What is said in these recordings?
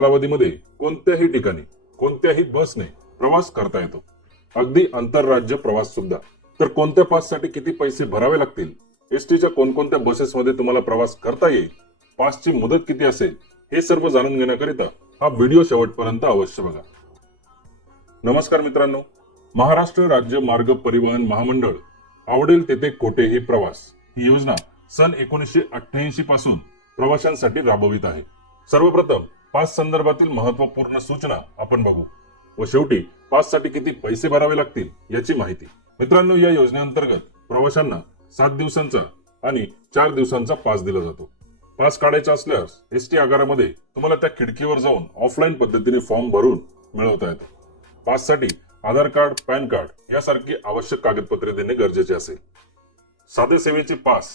कालावधीमध्ये कोणत्याही ठिकाणी कोणत्याही बसने प्रवास करता येतो अगदी आंतरराज्य प्रवास सुद्धा तर कोणत्या पाससाठी किती पैसे भरावे लागतील एसटीच्या कोणकोणत्या बसेसमध्ये तुम्हाला प्रवास करता येईल पासची मुदत किती असेल हे सर्व जाणून घेण्याकरिता हा व्हिडिओ शेवटपर्यंत अवश्य बघा नमस्कार मित्रांनो महाराष्ट्र राज्य मार्ग परिवहन महामंडळ आवडेल तेथे हे प्रवास ही योजना सन एकोणीसशे अठ्ठ्याऐंशी पासून प्रवाशांसाठी राबवित आहे सर्वप्रथम पास संदर्भातील महत्वपूर्ण सूचना आपण बघू व शेवटी पास साठी किती पैसे भरावे लागतील याची माहिती मित्रांनो या योजनेअंतर्गत प्रवाशांना सात दिवसांचा आणि चार दिवसांचा पास दिला जातो पास काढायचा असल्यास टी आगारामध्ये तुम्हाला त्या खिडकीवर जाऊन ऑफलाईन पद्धतीने फॉर्म भरून मिळवता येतो पाससाठी आधार कार्ड पॅन कार्ड यासारखी आवश्यक कागदपत्रे देणे गरजेचे असेल साधे सेवेचे पास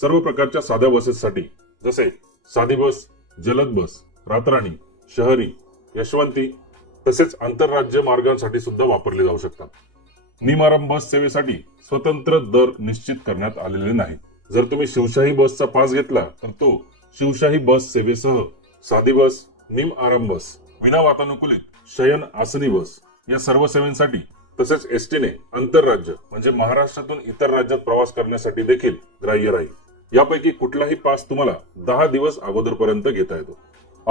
सर्व प्रकारच्या साध्या साठी जसे साधी बस जलद बस रातराणी शहरी यशवंती तसेच आंतरराज्य मार्गांसाठी सुद्धा वापरले जाऊ शकतात निमारम बस सेवेसाठी स्वतंत्र दर निश्चित करण्यात आलेले नाही जर तुम्ही शिवशाही बसचा पास घेतला तर तो शिवशाही बस सेवेसह साधी बस निम आराम बस विना वातानुकूलित शयन आसनी बस या सर्व सेवेसाठी तसेच एसटीने आंतरराज्य म्हणजे महाराष्ट्रातून इतर राज्यात प्रवास करण्यासाठी देखील ग्राह्य राहील यापैकी कुठलाही पास तुम्हाला दहा दिवस अगोदरपर्यंत घेता येतो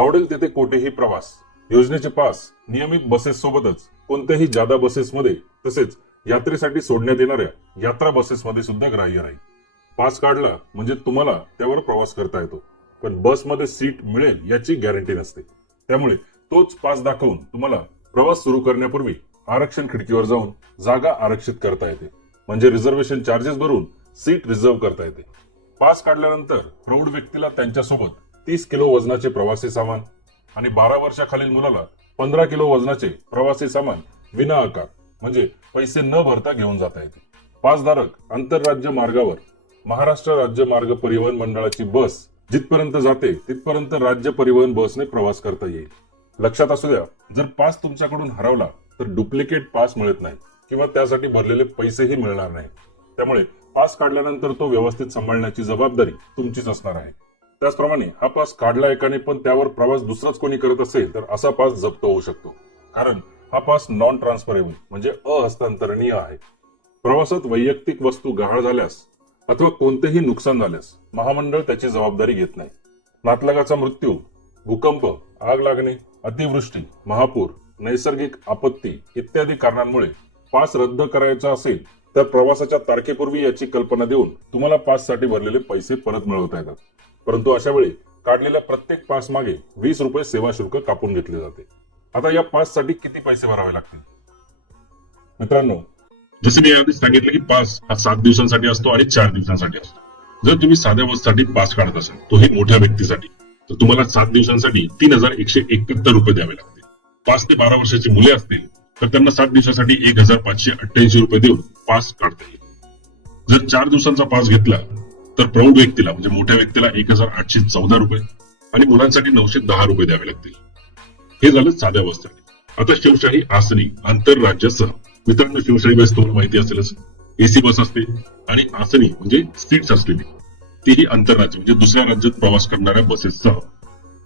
आवडेल तेथे कोठेही प्रवास योजनेचे पास नियमित बसेस सोबतच कोणत्याही जादा मध्ये तसेच यात्रेसाठी सोडण्यात येणाऱ्या यात्रा बसेस मध्ये सुद्धा ग्राह्य राहील पास काढला म्हणजे तुम्हाला त्यावर प्रवास करता येतो पण बस मध्ये सीट मिळेल याची गॅरंटी नसते त्यामुळे तोच पास दाखवून तुम्हाला प्रवास सुरू करण्यापूर्वी आरक्षण खिडकीवर जाऊन जागा आरक्षित करता येते म्हणजे रिझर्वेशन चार्जेस भरून सीट रिझर्व करता येते पास काढल्यानंतर प्रौढ व्यक्तीला त्यांच्यासोबत तीस किलो वजनाचे प्रवासी सामान आणि बारा वर्षाखालील मुलाला पंधरा किलो वजनाचे प्रवासी सामान विना आकार म्हणजे पैसे न भरता घेऊन जाता येते पासधारक आंतरराज्य मार्गावर महाराष्ट्र राज्य मार्ग परिवहन मंडळाची बस जिथपर्यंत जाते तिथपर्यंत राज्य परिवहन बसने प्रवास करता येईल लक्षात असू द्या जर पास तुमच्याकडून हरवला तर डुप्लिकेट पास मिळत नाही किंवा त्यासाठी भरलेले पैसेही मिळणार नाही त्यामुळे पास काढल्यानंतर तो व्यवस्थित सांभाळण्याची जबाबदारी तुमचीच असणार आहे त्याचप्रमाणे हा पास काढला एकाने पण त्यावर प्रवास दुसराच कोणी करत असेल तर असा पास जप्त होऊ शकतो कारण हा पास नॉन ट्रान्सफरेबल म्हणजे अहस्तांतरणीय आहे प्रवासात वैयक्तिक वस्तू गहाळ झाल्यास अथवा कोणतेही नुकसान झाल्यास महामंडळ त्याची जबाबदारी घेत नाही नातलगाचा मृत्यू भूकंप आग लागणे अतिवृष्टी महापूर नैसर्गिक आपत्ती इत्यादी कारणांमुळे पास रद्द करायचा असेल तर प्रवासाच्या तारखेपूर्वी याची कल्पना देऊन तुम्हाला पाससाठी भरलेले पैसे परत मिळवता येतात परंतु अशा वेळी काढलेल्या प्रत्येक पास मागे वीस रुपये सेवा शुल्क कापून घेतले जाते आता या पास साठी किती पैसे भरावे लागतील मित्रांनो जसे मी आधी सांगितलं की पास हा सात दिवसांसाठी असतो आणि चार दिवसांसाठी असतो जर तुम्ही साध्या साठी पास काढत असाल तो ही मोठ्या व्यक्तीसाठी तर तुम्हाला सात दिवसांसाठी तीन हजार एकशे एकाहत्तर रुपये द्यावे लागतील पाच ते बारा वर्षाची मुले असतील तर त्यांना सात दिवसासाठी एक हजार पाचशे अठ्ठ्याऐंशी रुपये देऊन पास काढता येईल जर चार दिवसांचा पास घेतला तर प्रौढ व्यक्तीला म्हणजे मोठ्या व्यक्तीला एक हजार आठशे चौदा रुपये आणि मुलांसाठी नऊशे दहा रुपये द्यावे लागतील हे झालं साध्या वस्त्राने आता शिवशाही आसनी आंतरराज्यासह मित्रांनो शिवशाही बस तुम्हाला माहिती असेलच एसी बस असते आणि आसनी म्हणजे सीट्स असलेली तीही आंतरराज्य म्हणजे दुसऱ्या राज्यात प्रवास करणाऱ्या बसेससह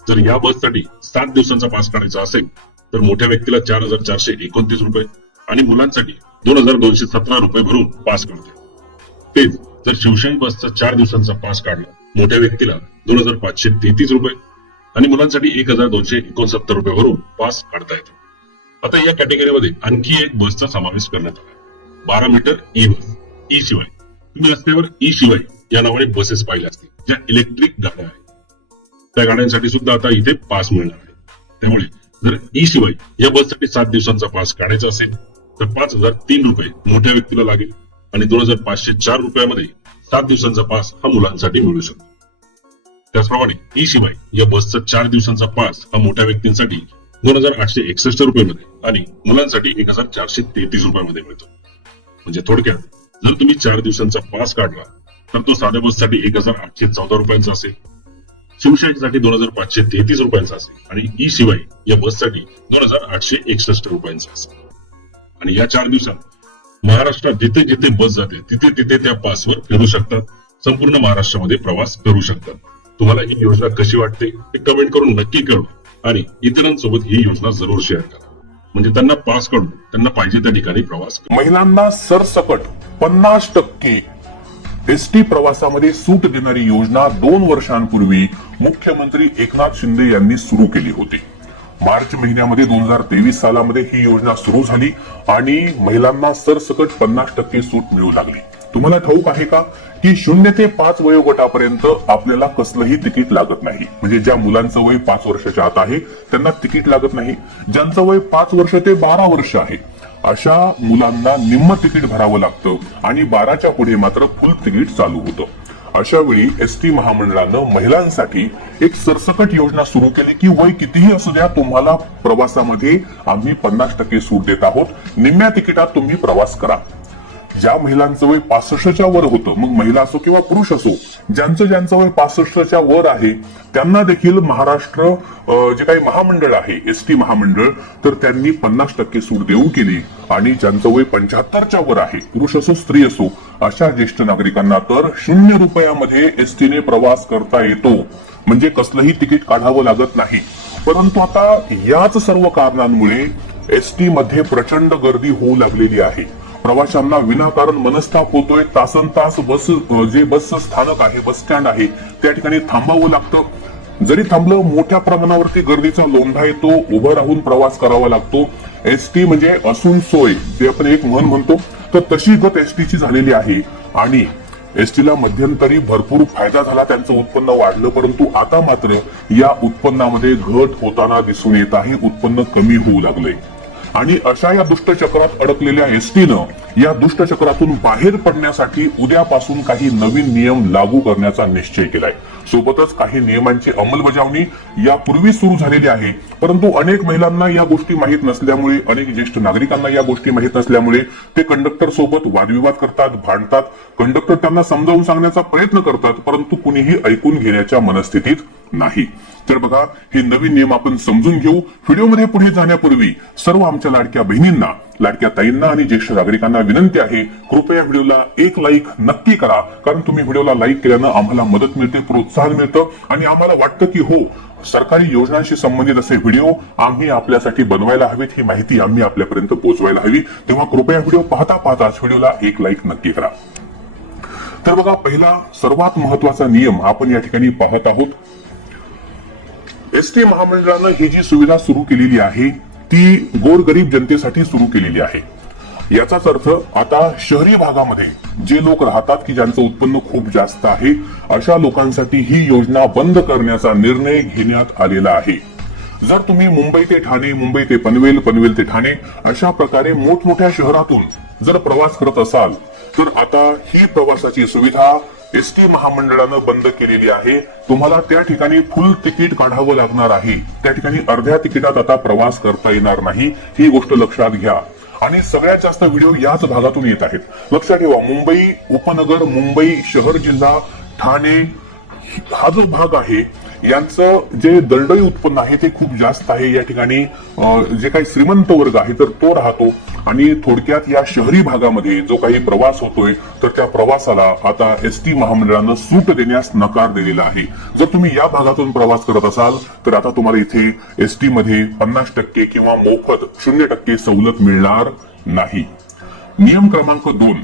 जर या बससाठी सात दिवसांचा पास काढायचा असेल तर मोठ्या व्यक्तीला चार हजार चारशे एकोणतीस रुपये आणि मुलांसाठी दोन हजार दोनशे सतरा रुपये भरून पास करते तेच तर शिवशाही बसचा चार दिवसांचा पास काढला मोठ्या व्यक्तीला दोन हजार पाचशे तेहतीस रुपये आणि मुलांसाठी एक हजार दोनशे एकोणसत्तर वरून पास काढता येतो आता या कॅटेगरीमध्ये आणखी एक बसचा समावेश करण्यात आला बारा मीटर ई बस ई शिवाय तुम्ही रस्त्यावर ई शिवाय या नावाने बसेस पाहिल्या असतील ज्या इलेक्ट्रिक गाड्या आहेत त्या गाड्यांसाठी सुद्धा आता इथे पास मिळणार आहे त्यामुळे जर ई शिवाय या बससाठी सात दिवसांचा पास काढायचा असेल तर पाच हजार तीन रुपये मोठ्या व्यक्तीला लागेल आणि दोन हजार पाचशे चार रुपयामध्ये सात दिवसांचा पास हा मुलांसाठी मिळू शकतो त्याचप्रमाणे ई शिवाय या बसचा चार दिवसांचा पास हा मोठ्या व्यक्तींसाठी दोन हजार आठशे एकसष्ट रुपयामध्ये आणि मुलांसाठी एक हजार चारशे तेहतीस रुपयामध्ये मिळतो म्हणजे थोडक्यात जर तुम्ही चार दिवसांचा पास काढला तर तो साध्या बससाठी एक हजार आठशे चौदा रुपयांचा असेल शिवशाहीसाठी दोन हजार पाचशे तेहतीस रुपयांचा असेल आणि ई शिवाय या बससाठी दोन हजार आठशे एकसष्ट रुपयांचा असेल आणि या चार दिवसात महाराष्ट्रात जिथे जिथे बस जाते तिथे तिथे त्या पासवर फिरू शकतात संपूर्ण महाराष्ट्रामध्ये प्रवास करू शकतात तुम्हाला ही योजना कशी वाटते हे कमेंट करून नक्की कळू आणि इतरांसोबत ही योजना जरूर शेअर करा म्हणजे त्यांना पास करून त्यांना पाहिजे त्या ठिकाणी प्रवास महिलांना सरसकट पन्नास टक्के एस टी प्रवासामध्ये सूट देणारी योजना दोन वर्षांपूर्वी मुख्यमंत्री एकनाथ शिंदे यांनी सुरू केली होती मार्च महिन्यामध्ये दोन हजार तेवीस सालामध्ये ही योजना सुरू झाली आणि महिलांना सरसकट पन्नास टक्के सूट मिळू लागली तुम्हाला ठाऊक आहे का की शून्य ते पाच वयोगटापर्यंत आपल्याला कसलंही तिकीट लागत नाही म्हणजे ज्या मुलांचं वय पाच वर्षाच्या आत आहे त्यांना तिकीट लागत नाही ज्यांचं वय पाच वर्ष ते बारा वर्ष आहे अशा मुलांना निम्म तिकीट भरावं लागतं आणि बाराच्या पुढे मात्र फुल तिकीट चालू होतं अशावेळी एस टी महामंडळानं महिलांसाठी एक सरसकट योजना सुरू केली की वय कितीही असू द्या तुम्हाला प्रवासामध्ये आम्ही पन्नास टक्के सूट देत आहोत निम्म्या तिकिटात तुम्ही प्रवास करा ज्या महिलांचं वय पासष्टच्या वर होतं मग महिला असो किंवा पुरुष असो ज्यांचं ज्यांचं वय पासष्टच्या वर आहे त्यांना देखील महाराष्ट्र जे काही महामंडळ आहे एसटी महामंडळ तर त्यांनी पन्नास टक्के सूट देऊ केली आणि ज्यांचं वय पंच्याहत्तरच्या वर आहे पुरुष असो स्त्री असो अशा ज्येष्ठ नागरिकांना तर शून्य रुपयामध्ये एस टीने प्रवास करता येतो म्हणजे कसलंही तिकीट काढावं लागत नाही परंतु आता याच सर्व कारणांमुळे एस मध्ये प्रचंड गर्दी होऊ लागलेली आहे प्रवाशांना विनाकारण मनस्ताप होतोय तासन तास बस जे बस स्थानक आहे बस स्टँड आहे त्या ठिकाणी थांबावं लागतं जरी थांबलं मोठ्या प्रमाणावरती गर्दीचा लोंढा येतो उभं राहून प्रवास करावा लागतो एस टी म्हणजे असून सोय जे आपण एक म्हण म्हणतो तर तशी गत एसटीची झालेली आहे आणि एस टीला मध्यंतरी भरपूर फायदा झाला त्यांचं उत्पन्न वाढलं परंतु आता मात्र या उत्पन्नामध्ये घट होताना दिसून येत आहे उत्पन्न कमी होऊ लागलंय आणि अशा या दुष्टचक्रात अडकलेल्या एसटीनं या दुष्टचक्रातून बाहेर पडण्यासाठी उद्यापासून काही नवीन नियम लागू करण्याचा निश्चय केलाय सोबतच काही नियमांची अंमलबजावणी यापूर्वी सुरू झालेली आहे परंतु अनेक महिलांना या गोष्टी माहीत नसल्यामुळे अनेक ज्येष्ठ नागरिकांना या गोष्टी माहीत नसल्यामुळे ते कंडक्टर सोबत वादविवाद करतात भांडतात कंडक्टर त्यांना समजावून सांगण्याचा प्रयत्न करतात परंतु कुणीही ऐकून घेण्याच्या मनस्थितीत नाही तर बघा हे नवीन नियम आपण समजून घेऊ व्हिडिओमध्ये पुढे जाण्यापूर्वी सर्व आमच्या लाडक्या बहिणींना लाडक्या ताईंना आणि ज्येष्ठ नागरिकांना विनंती आहे कृपया व्हिडिओला एक लाईक नक्की करा कारण तुम्ही व्हिडिओला लाईक केल्यानं आम्हाला मदत मिळते प्रोत्साहन प्रोत्साहन मिळतं आणि आम्हाला वाटतं की हो सरकारी योजनांशी संबंधित असे व्हिडिओ आम्ही आपल्यासाठी बनवायला हवेत ही माहिती आम्ही आपल्यापर्यंत पोहोचवायला हवी तेव्हा कृपया व्हिडिओ पाहता पाहताच व्हिडिओला एक लाईक नक्की करा तर बघा पहिला सर्वात महत्वाचा नियम आपण या ठिकाणी पाहत आहोत एस टी महामंडळानं ही जी सुविधा सुरू केलेली आहे ती गोरगरीब जनतेसाठी सुरू केलेली आहे याचाच अर्थ आता शहरी भागामध्ये जे लोक राहतात की ज्यांचं उत्पन्न खूप जास्त आहे अशा लोकांसाठी ही योजना बंद करण्याचा निर्णय घेण्यात आलेला आहे जर तुम्ही मुंबई ते ठाणे मुंबई ते पनवेल पनवेल ते ठाणे अशा प्रकारे मोठमोठ्या शहरातून जर प्रवास करत असाल तर आता ही प्रवासाची सुविधा एस टी महामंडळानं बंद केलेली आहे तुम्हाला त्या ठिकाणी फुल तिकीट काढावं लागणार आहे त्या ठिकाणी अर्ध्या तिकिटात आता प्रवास करता येणार नाही ही गोष्ट लक्षात घ्या आणि सगळ्यात जास्त व्हिडिओ याच भागातून येत आहेत लक्षात ठेवा मुंबई उपनगर मुंबई शहर जिल्हा ठाणे हा जो भाग आहे यांचं जे दलडई उत्पन्न आहे ते खूप जास्त आहे या ठिकाणी जे काही श्रीमंत वर्ग आहे तर तो राहतो आणि थोडक्यात या शहरी भागामध्ये जो काही प्रवास होतोय तर त्या प्रवासाला आता एस टी महामंडळानं सूट देण्यास नकार दिलेला आहे जर तुम्ही या भागातून प्रवास करत असाल तर आता तुम्हाला इथे एस टी मध्ये पन्नास टक्के किंवा मोफत शून्य टक्के सवलत मिळणार नाही नियम क्रमांक दोन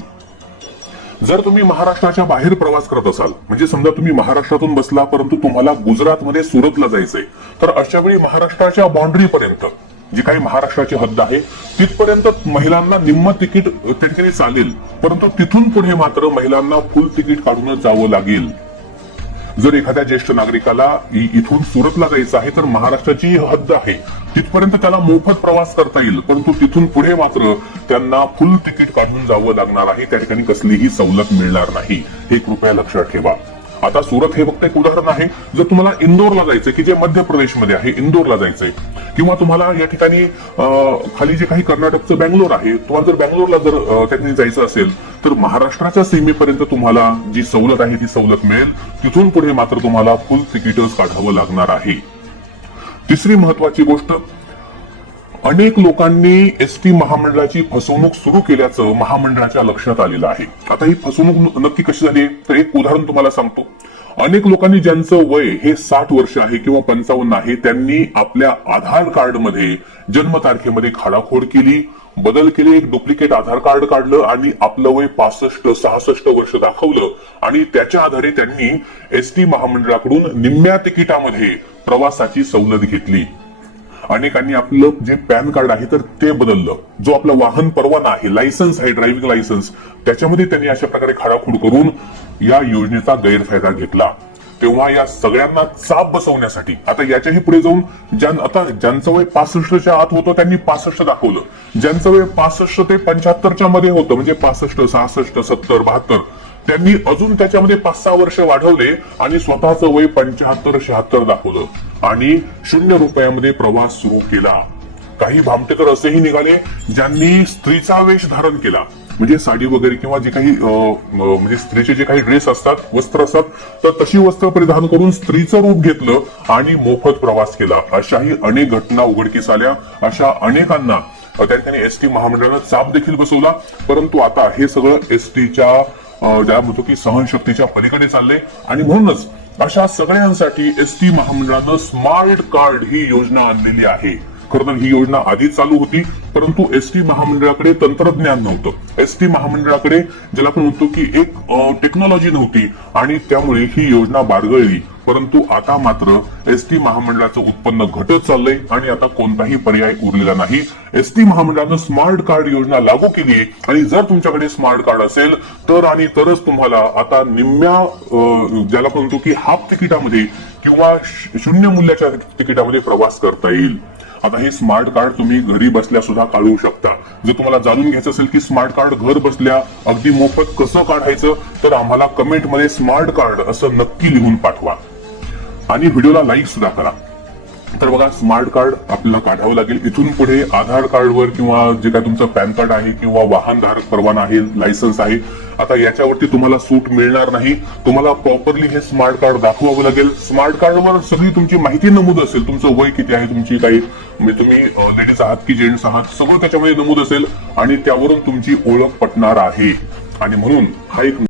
जर तुम्ही महाराष्ट्राच्या बाहेर प्रवास करत असाल म्हणजे समजा तुम्ही महाराष्ट्रातून बसला परंतु तुम्हाला गुजरातमध्ये सुरतला जायचंय तर अशा वेळी महाराष्ट्राच्या पर्यंत जी काही महाराष्ट्राची हद्द आहे तिथपर्यंत महिलांना निम्म तिकीट त्या ठिकाणी चालेल परंतु तिथून पुढे मात्र महिलांना फुल तिकीट काढूनच जावं लागेल जर एखाद्या ज्येष्ठ नागरिकाला इथून सुरतला जायचं आहे तर महाराष्ट्राची हद्द आहे तिथपर्यंत त्याला मोफत प्रवास करता येईल परंतु तिथून पुढे मात्र त्यांना फुल तिकीट काढून जावं लागणार आहे त्या ठिकाणी कसलीही सवलत मिळणार नाही हे कृपया लक्षात ठेवा आता सुरत हे फक्त एक उदाहरण आहे जर तुम्हाला इंदोरला जायचंय की जे मध्य प्रदेशमध्ये आहे इंदोरला जायचंय किंवा तुम्हाला या ठिकाणी खाली जे काही कर्नाटकचं बँगलोर आहे तुम्हाला जर बँगलोरला जर त्यांनी जायचं असेल तर महाराष्ट्राच्या सीमेपर्यंत तुम्हाला जी सवलत आहे ती सवलत मिळेल तिथून पुढे मात्र तुम्हाला फुल तिकीट काढावं लागणार आहे तिसरी महत्वाची गोष्ट अनेक लोकांनी एस टी महामंडळाची फसवणूक सुरू केल्याचं महामंडळाच्या लक्षात आलेलं आहे आता ही फसवणूक नक्की कशी झाली तर एक उदाहरण तुम्हाला सांगतो अनेक लोकांनी ज्यांचं वय हे साठ वर्ष आहे किंवा पंचावन्न आहे त्यांनी आपल्या आधार कार्डमध्ये जन्मतारखेमध्ये खाडाखोड केली बदल केले एक डुप्लिकेट आधार कार्ड काढलं आणि आपलं वय पासष्ट सहासष्ट वर्ष दाखवलं आणि त्याच्या आधारे त्यांनी एस टी महामंडळाकडून निम्म्या तिकिटामध्ये प्रवासाची सवलत घेतली अनेकांनी आपलं जे पॅन कार्ड आहे तर ते बदललं जो आपला वाहन परवाना आहे लायसन्स आहे ड्रायव्हिंग लायसन्स त्याच्यामध्ये त्यांनी अशा प्रकारे खाडाखूड करून या योजनेचा गैरफायदा घेतला तेव्हा या सगळ्यांना चाप बसवण्यासाठी आता याच्याही पुढे जाऊन ज्या आता ज्यांचं वय पासष्टच्या आत होतं त्यांनी पासष्ट दाखवलं ज्यांचं वय पासष्ट ते पंच्याहत्तरच्या मध्ये होतं म्हणजे पासष्ट सहासष्ट सत्तर बहात्तर त्यांनी अजून त्याच्यामध्ये पाच सहा वर्ष वाढवले आणि स्वतःचं वय पंच्याहत्तर शहात्तर दाखवलं आणि शून्य रुपयामध्ये प्रवास सुरू केला काही भामटेकर असेही निघाले ज्यांनी स्त्रीचा वेश धारण केला म्हणजे साडी वगैरे किंवा जे काही म्हणजे स्त्रीचे जे काही ड्रेस असतात वस्त्र असतात तर तशी वस्त्र परिधान करून स्त्रीचं रूप घेतलं आणि मोफत प्रवास केला अशाही अनेक घटना उघडकीस आल्या अशा अनेकांना त्या ठिकाणी एस टी महामंडळानं चाप देखील बसवला परंतु आता हे सगळं एस टीच्या ज्या म्हणतो की सहनशक्तीच्या पलीकडे चाललंय आणि म्हणूनच अशा सगळ्यांसाठी एस टी महामंडळानं स्मार्ट कार्ड ही योजना आणलेली आहे खरं ही योजना आधीच चालू होती परंतु एस टी महामंडळाकडे तंत्रज्ञान नव्हतं एस टी महामंडळाकडे ज्याला आपण म्हणतो की एक टेक्नॉलॉजी नव्हती आणि त्यामुळे ही योजना बारगळली परंतु आता मात्र एस टी महामंडळाचं उत्पन्न घटत चाललंय आणि आता कोणताही पर्याय उरलेला नाही एस टी महामंडळानं स्मार्ट कार्ड योजना लागू केली आहे आणि जर तुमच्याकडे स्मार्ट कार्ड असेल तर आणि तरच तुम्हाला आता निम्म्या ज्याला म्हणतो की हाफ तिकिटामध्ये किंवा शून्य मूल्याच्या तिकिटामध्ये प्रवास करता येईल आता हे स्मार्ट कार्ड तुम्ही घरी बसल्या सुद्धा काढू शकता जर तुम्हाला जाणून घ्यायचं असेल की स्मार्ट कार्ड घर बसल्या अगदी मोफत कसं काढायचं तर आम्हाला कमेंटमध्ये स्मार्ट कार्ड असं नक्की लिहून पाठवा आणि व्हिडिओला लाईक सुद्धा करा तर बघा स्मार्ट कार्ड आपल्याला काढावं लागेल इथून पुढे आधार कार्डवर किंवा जे काय तुमचं पॅन कार्ड आहे किंवा वाहनधारक परवाना आहे लायसन्स आहे आता याच्यावरती तुम्हाला सूट मिळणार नाही तुम्हाला प्रॉपरली हे स्मार्ट कार्ड दाखवावं लागेल स्मार्ट कार्डवर सगळी तुमची माहिती नमूद असेल तुमचं वय किती आहे तुमची काही म्हणजे तुम्ही लेडीज आहात की जेंट्स आहात सगळं त्याच्यामध्ये नमूद असेल आणि त्यावरून तुमची ओळख पटणार आहे आणि म्हणून हा एक